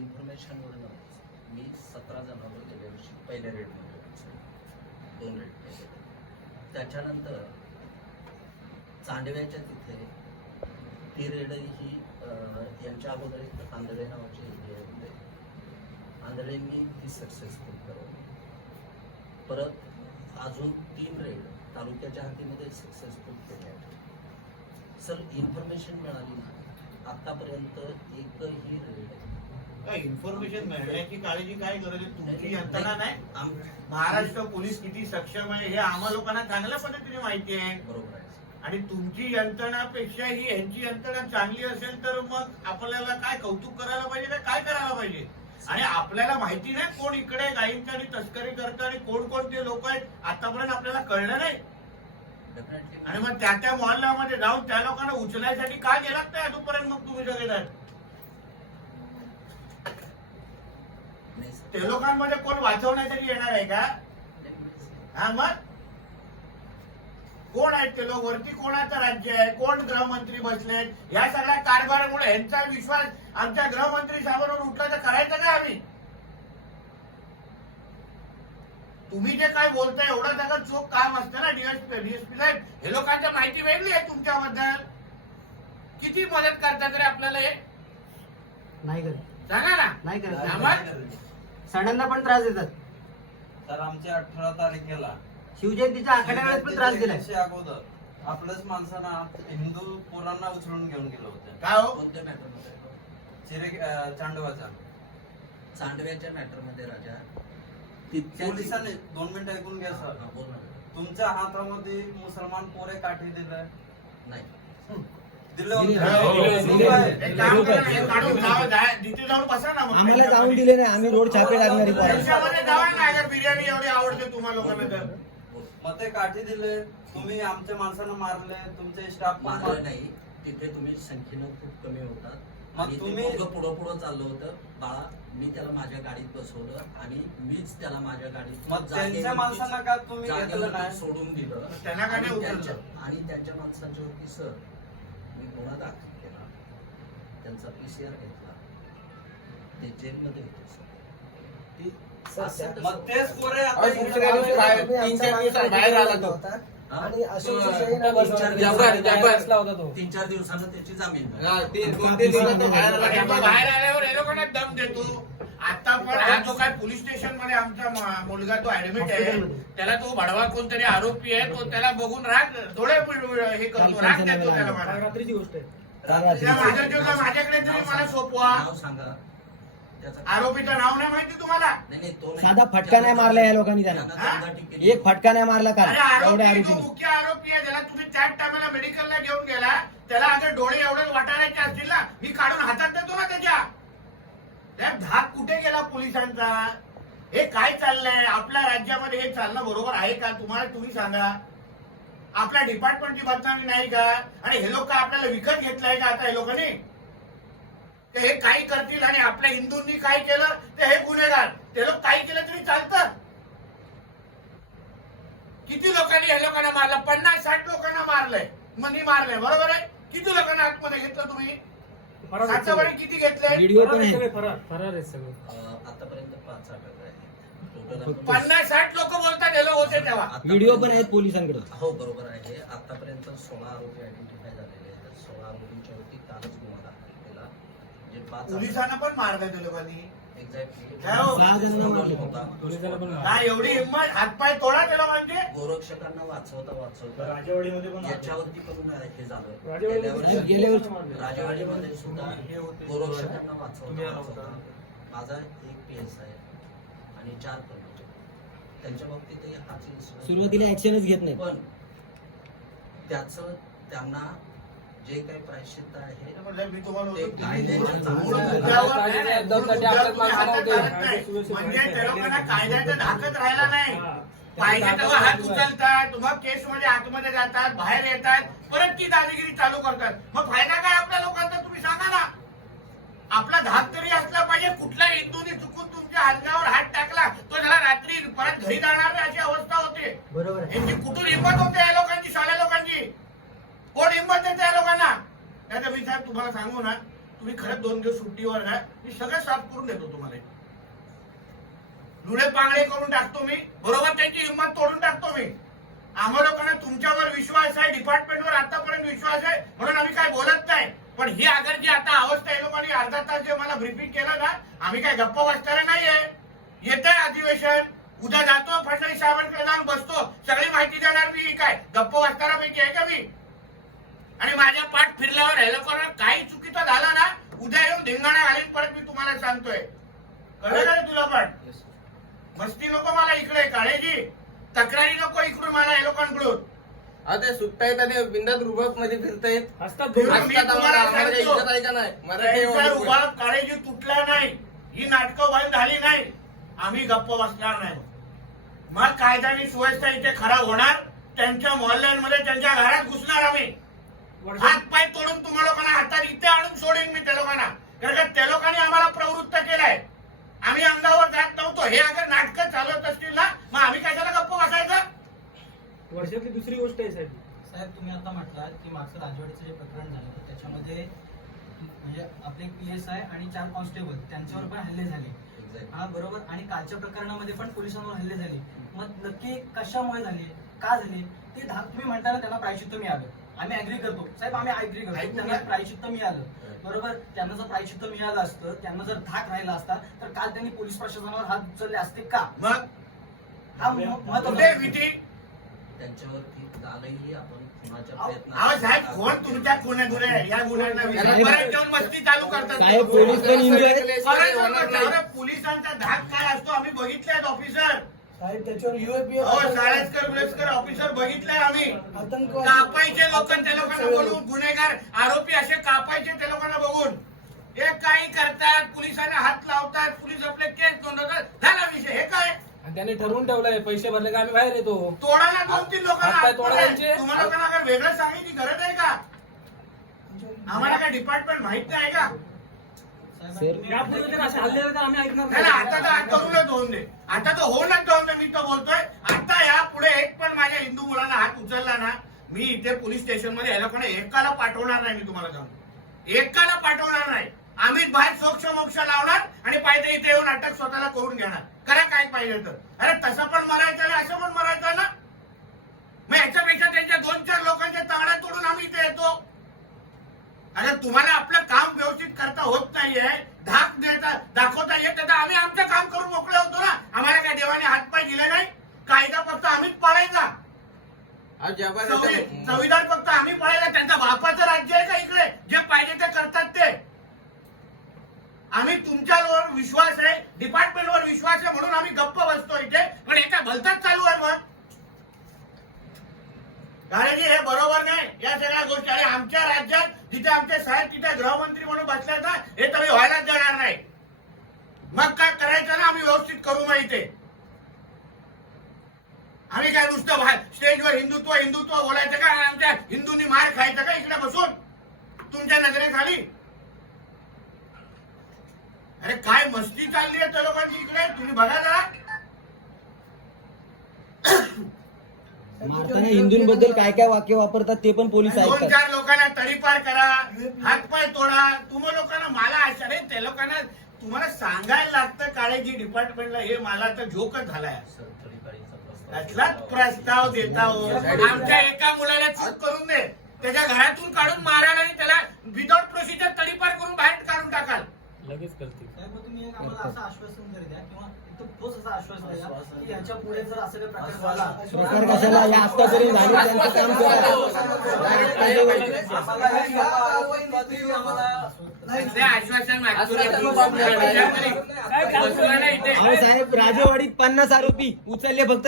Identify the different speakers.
Speaker 1: इन्फॉर्मेशनवरून मी सतरा जणांवर गेल्या वर्षी पहिल्या रेडमध्ये दोन रेड त्याच्यानंतर चांडव्याच्या तिथे ती रेड ही यांच्या अगोदर एक आंधळे नावाचे एरिया होते. आंधळेंनी ती सक्सेसफुल करवली परत अजून तीन रेड तालुक्याच्या हातीमध्ये सक्सेसफुल केले आहेत सर इन्फॉर्मेशन मिळाली ना आतापर्यंत एकही रेड
Speaker 2: इन्फॉर्मेशन मिळण्याची काळजी काय गरज आहे? तुमची यंत्रणा नाही? महाराष्ट्र पोलीस किती सक्षम आहे? हे आम्हा लोकांना चांगल्या पद्धतीने माहिती आहे.
Speaker 1: बरोबर आहे.
Speaker 2: आणि तुमची यंत्रणापेक्षा ही यांची यंत्रणा चांगली असेल तर मग आपल्याला काय कौतुक करायला पाहिजे का काय करायला पाहिजे? आणि आपल्याला माहिती नाही कोण इकडे गायींची आणि तस्करी करतं आणि कोण कोणते लोक आहेत आतापर्यंत आपल्याला कळलं नाही. आणि मग त्या त्या मोहल्ल्यामध्ये जाऊन त्या लोकांना उचलायसाठी का गेलात नाही अजूनपर्यंत मग तुम्ही सगळेजण
Speaker 1: नाही सर
Speaker 2: ते लोकांमध्ये कोण वाचवण्यासाठी येणार आहे का? हा मग? कोण आहेत ते लोक? वरती कोणाचं राज्य आहे? कोण गृहमंत्री बसलेत या सगळ्या कारभारामुळे यांचा विश्वास आमच्या गृहमंत्री साहेबांवर उठला तर करायचं का आम्ही? तुम्ही जे काय बोलताय एवढं सगळं चोख काम असतं ना डीएसपी डीएसपी साहेब? हे लोकांच्या माहिती वेगळी आहे तुमच्याबद्दल. किती मदत करतात रे आपल्याला हे?
Speaker 3: नाही करत.
Speaker 2: सांगा ना.
Speaker 3: नाही करत. सणांना पण त्रास देतात.
Speaker 4: तर आमच्या अठरा तारखेला
Speaker 3: शिवजयंतीच्या आखाड्या वेळेस पण त्रास दिलाय.
Speaker 4: दिवशी अगोदर आपल्याच माणसांना हिंदू पोरांना उचलून घेऊन गेलं होतं.
Speaker 2: काय हो?
Speaker 1: कोणत्या मॅटरमध्ये?
Speaker 4: चिरे अं, चांडवाचा.
Speaker 1: चांडव्याच्या मॅटरमध्ये राजा.
Speaker 4: पोलिसांनी दोन मिनिटं ऐकून घ्या
Speaker 1: हा,
Speaker 4: सर.
Speaker 1: बोल ना.
Speaker 4: तुमच्या हातामध्ये मुसलमान पोरे काठी दिलं
Speaker 1: नाही.
Speaker 2: हो,
Speaker 4: होतं.
Speaker 2: हे
Speaker 3: आम्हाला जाऊन दिले नाही. आम्ही रोड छापे
Speaker 2: अगर बिर्याणी एवढी आवडते तुम्हाला लोकांना तर.
Speaker 4: मग ते काठी दिले. तुम्ही आमच्या माणसांना मारले. तुमचे स्टाफ
Speaker 1: मारलं नाही. तिथे तुम्ही संख्येनं खूप कमी होतात.
Speaker 4: मग तुम्ही-
Speaker 1: पुढं पुढं चाललं होतं. बाळा मी त्याला माझ्या गाडीत बसवलं आणि मीच त्याला माझ्या गाडीत
Speaker 4: मग त्यांच्या माणसांना का तुम्ही
Speaker 1: सोडून दिलं.
Speaker 2: त्यांना का नाही
Speaker 1: आणि? त्यांच्या- आणि त्यांच्या माणसांच्या वरती सर मी गुन्हा दाखल केला त्यांचा पीसीआर घेतला ते जेलमध्ये होते सर ते असं कसं-
Speaker 4: मग तेच पोरे आता
Speaker 5: अहो, दुसऱ्या दिवशी बाहेर- तीन चार दिवसात बाहेर आला तो. आणि
Speaker 1: तीन चार दिवसानं- त्याची जामीन.
Speaker 5: हा, बाहेर
Speaker 2: आल्यावर हे दम देतो. आता पण हा जो काय पोलीस स्टेशनमध्ये आमचा म- मुलगा तो ऍडमिट आहे. त्याला तो भडवा कोणतरी आरोपी आहे तो त्याला बघून राग पिळ- हे करतो राग देतो त्याला
Speaker 3: रात्रीची गोष्ट आहे.
Speaker 2: माझ्याकडे तरी मला सोपवा.
Speaker 1: सांगा. त्याचं
Speaker 2: आरोपीचं नाव नाही माहिती तुम्हाला.
Speaker 3: साधा फटका नाही मारला या लोकांनी त्यांना. एक फटका नाही मारला एवढ्या
Speaker 2: जो
Speaker 3: आरोपी
Speaker 2: मुख्य आरोपी आहे ज्याला तुम्ही त्याच टायमाला मेडिकलला घेऊन गेला त्याला अगर डोळे एवढे वाटायचे असतील ना मी काढून हातात देतो ना त्याच्या त्या धाक कुठे गेला पोलिसांचा? हे काय चाललंय? आपल्या राज्यामध्ये हे चालणं बरोबर आहे का? तुम्हाला तुम्ही सांगा. आपल्या डिपार्टमेंटची बदनामी नाही का? आणि हे लोक आपल्याला विकत घेतलंय का आता हे लोकांनी? ते हे काही करतील आणि आपल्या हिंदूंनी काय केलं? ते हे गुन्हेगार. ते लोक काही केलं तरी चालतं. किती लोकांनी हे लोकांना मारलं? पन्नास साठ लोकांना मारलंय. मनी मारलंय. बरोबर आहे? किती लोकांना आतमध्ये घेतलं तुम्ही? किती घेतले
Speaker 3: व्हिडिओ पण आहे
Speaker 1: अं, आहे
Speaker 2: पन्नास साठ लोक बोलतात हे लोक होते तेव्हा.
Speaker 3: व्हिडिओ पण आहेत पोलिसांकडे.
Speaker 1: हो बरोबर आहे. आतापर्यंत सोळा आरोपी आयडेंटिफाय झालेले आहेत. सोळा आरोपींच्या वरती कालच गुन्हा दाखल केला. जे पाच
Speaker 2: पोलिसांना पण मारलंय ते लोकांनी.
Speaker 1: एक्झॅक्टली
Speaker 2: काय हो?
Speaker 3: मारले.
Speaker 2: एवढी हिंमत हातपाय तोडा ते लोकांचे
Speaker 1: गोरक्षकांना वाचवता वाचवता.
Speaker 6: राजेवाडीमध्ये पण
Speaker 1: याच्यावरती पण हे झालं. गेल्या राजेवाडीमध्ये सुद्धा गोरक्षकांना वाचवता वाचवता. माझा एक पी एस आहे. आणि चार कर्मचारी त्यांच्या बाबतीतही हाच incident
Speaker 3: सुरुवातीला ऍक्शनच घेत नाही
Speaker 1: पण त्याच त्यांना जे काही प्रायश्चित्त आहे
Speaker 2: म्हणजे
Speaker 1: ते कायद्याच्या
Speaker 6: होते.
Speaker 2: नाही. म्हणजे ते लोकांना कायद्याचं धाकत राहिला नाही. पाहिजे तेव्हा हात उचलतात मग केस मध्ये आतमध्ये जातात बाहेर येतात परत ती दादागिरी चालू करतात. मग फायदा काय आपल्या लोकांचा तुम्ही सांगा ना आपला धाक तरी असला पाहिजे कुठल्या हिंदूने चुकून तुमच्या अंगावर हात टाकला तो त्याला रात्री परत घरी जाणार नाही अशी अवस्था होते.
Speaker 3: बरोबर
Speaker 2: यांची कुठून हिंमत होते या लोकांची साऱ्या लोकांची? कोण हिंमत देते या लोकांना? नाही तर मी साहेब तुम्हाला सांगू ना तुम्ही खरंच दोन दिवस सुट्टीवर आहे मी सगळं साफ करून देतो तुम्हाला. लुडे पांगडे करून टाकतो मी बरोबर त्यांची हिंमत तोडून टाकतो मी. आम्हा लोकांना तुमच्यावर विश्वास आहे डिपार्टमेंटवर आतापर्यंत विश्वास आहे म्हणून आम्ही काय बोलत नाही. पण ही अगर जी आता अवस्था आहे लोकांनी अर्धा तास जे मला ब्रिफिंग केलं ना आम्ही काय गप्पा वाचणारे नाहीये. येत आहे अधिवेशन. उद्या जातो फडणवीस साहेबांकडे जाऊन बसतो. सगळी माहिती देणार मी. काय गप्पा वाचणाऱ्यापैकी आहे का मी? आणि माझ्या पाठ फिरल्यावर ह्याला कोणाला काही चुकीचं झालं ना उद्या येऊन धिंगाणा घालीन परत मी तुम्हाला सांगतोय. कळलं रे तुला पण. मस्ती नको मला इकडे काळेजी. तक्रारी नको इकडून मला या लोकांकडून.
Speaker 5: आता सुट्टायत आणि बिंदात रुबाबमध्ये फिरतायत
Speaker 2: काळेजी तुटला नाही. ही नाटकं बंद झाली नाही. आम्ही गप्प बसणार नाही. मग कायदा आणि सुव्यवस्था इथे खराब होणार? त्यांच्या मोहल्ल्यांमध्ये त्यांच्या घरात घुसणार आम्ही. हात पाय तोडून तुम्हा लोकांना हातात इथे आणून सोडेन मी त्या लोकांना. कारण का त्या लोकांनी आम्हाला प्रवृत्त केलंय. आम्ही अंगावर जात नव्हतो हे अगर नाटकं चालवत असतील ना मग आम्ही कशाला गप्प बसायचं?
Speaker 3: वर्षातली दुसरी गोष्ट आहे साहेब.
Speaker 6: साहेब तुम्ही आता म्हटलात की मागचं राजवाडीचं जे प्रकरण झालं होतं त्याच्यामध्ये म्हणजे आपले पी एस आय आणि चार कॉन्स्टेबल त्यांच्यावर पण हल्ले झाले. हा बरोबर. आणि कालच्या प्रकरणामध्ये पण पोलिसांवर हल्ले झाले. मग नक्की कशामुळे झाले? का झाले? ते धा- तुम्ही म्हणताना त्यांना प्रायचित्त मिळालं. आम्ही अग्री करतो. साहेब आम्ही अग्री करतो. त्यांना. प्रायचित्त मिळालं. बरोबर? त्यांना जर प्रायचित्त मिळालं असतं त्यांना जर धाक राहिला असता तर काल त्यांनी पोलीस प्रशासनावर हात उचलले असते का?
Speaker 2: मग?
Speaker 6: हा
Speaker 2: महत्त्वाचा
Speaker 1: त्यांच्यावरती कालही आपण
Speaker 2: साहेब कोण तुमच्या या गुन्ह्यांना मस्ती चालू करतात पोलिसांचा धाक काय असतो? आम्ही बघितले ऑफिसर
Speaker 7: साहेब त्याच्यावर युएपी
Speaker 2: साळेसकर विळेसकर ऑफिसर बघितले आम्ही. कापायचे लोक त्या लोकांना बघून गुन्हेगार आरोपी असे कापायचे त्या लोकांना बघून. हे काही करतात पोलिसांना हात लावतात पोलीस आपले केस नोंदवतात. झाला विषय हे काय?
Speaker 5: आणि त्यांनी ठरवून ठेवलंय पैसे भरले का आम्ही बाहेर येतो.
Speaker 2: तोडाला दोन तीन लोकांना. तुम्हाला लोकांना काय वेगळं सांगायची गरज आहे का? आम्हाला काय डिपार्टमेंट माहीत नाही का? आता तर आता करूनच होऊन दे. आता तर होऊनच जाऊन दे मी तर बोलतोय. आता या पुढे एक पण माझ्या हिंदू मुलांना हात उचलला ना मी इथे पोलीस स्टेशनमध्ये या लोकांना एकाला पाठवणार नाही मी तुम्हाला सांगतो. एकाला पाठवणार नाही. आम्ही बाहेर सोक्ष मोक्ष लावणार आणि पाहिजे इथे येऊन अटक स्वतःला करून घेणार. करा काय पाहिजे तर. अरे तसं पण मरायचं असं पण मरायचं ना मग याच्यापेक्षा त्यांच्या दोन चार लोकांच्या तांगड्या तोडून आम्ही इथे येतो अरे तुम्हाला आपलं काम व्यवस्थित करता होत नाहीये धाक देता दाखवता येत तर आम्ही आमचं काम करून मोकळे होतो ना आम्हाला काय देवाने हातपाय दिले नाही कायदा फक्त आम्हीच पाळायचा
Speaker 5: आज जगात
Speaker 2: संवि- संविधान फक्त आम्ही पाळायला त्यांचा बापाचं राज्य आहे का इकडे? जे पाहिजे ते करतात ते. आम्ही तुमच्यावर विश्वास आहे डिपार्टमेंटवर विश्वास आहे म्हणून आम्ही गप्प बसतो इथे. पण एका भलताच चालू आहे मग. गाडीजी हे बरोबर नाही. या सगळ्या गोष्टी. आणि आमच्या राज्यात जिथे आमचे साहेब तिथे गृहमंत्री म्हणून बसले ना हे तुम्ही व्हायलाच जाणार नाही मग काय करायचं ना आम्ही व्यवस्थित करू मग इथे आम्ही काय नुसतं बाहेर स्टेजवर हिंदुत्व हिंदुत्व बोलायचं का आणि आमच्या हिंदूंनी मार खायचं का इकडे बसून तुमच्या नजरेखाली अरे काय मस्ती चालली आहे त्या लोकांची इकडे? तुम्ही बघा जरा.
Speaker 3: मारताना हिंदूंबद्दल काय काय वाक्य वापरतात ते पण पोलीस
Speaker 2: दोन
Speaker 3: ऐकतात.
Speaker 2: चार लोकांना तडीपार करा हातपाय तोडा. तुम्हा लोकांना मला आशा रे त्या लोकांना तुम्हाला सांगायला लागतं काळेजी डिपार्टमेंटला हे मला तर झोकच झालाय.
Speaker 1: तडीपारीचा प्रस्ताव
Speaker 2: त्यातलाच प्रस्ताव देता हो. आमच्या एका मुलाला चूक करून दे. त्याच्या घरातून काढून माराल आणि त्याला विदाउट प्रोसिजर तडीपार करून बाहेर काढून टाकाल.
Speaker 5: लगेच करतील
Speaker 6: साहेब, मग तुम्ही एक आम्हाला असं आश्वासन तरी द्या किंवा एकदम ठोस असं आश्वासन द्या की याच्यापुढे जर असं काही प्रकार झाला
Speaker 3: प्रकार कशाला? या आतापर्यंत झाले त्यांचं काम करा.
Speaker 2: ते आश्वासन मागतो. रे.
Speaker 5: आश्वासन बाबा.
Speaker 2: विचार करी. बसवा ना इथे.
Speaker 3: अहो साहेब राजेवाडीत पन्नास आरोपी. उचलले फक्त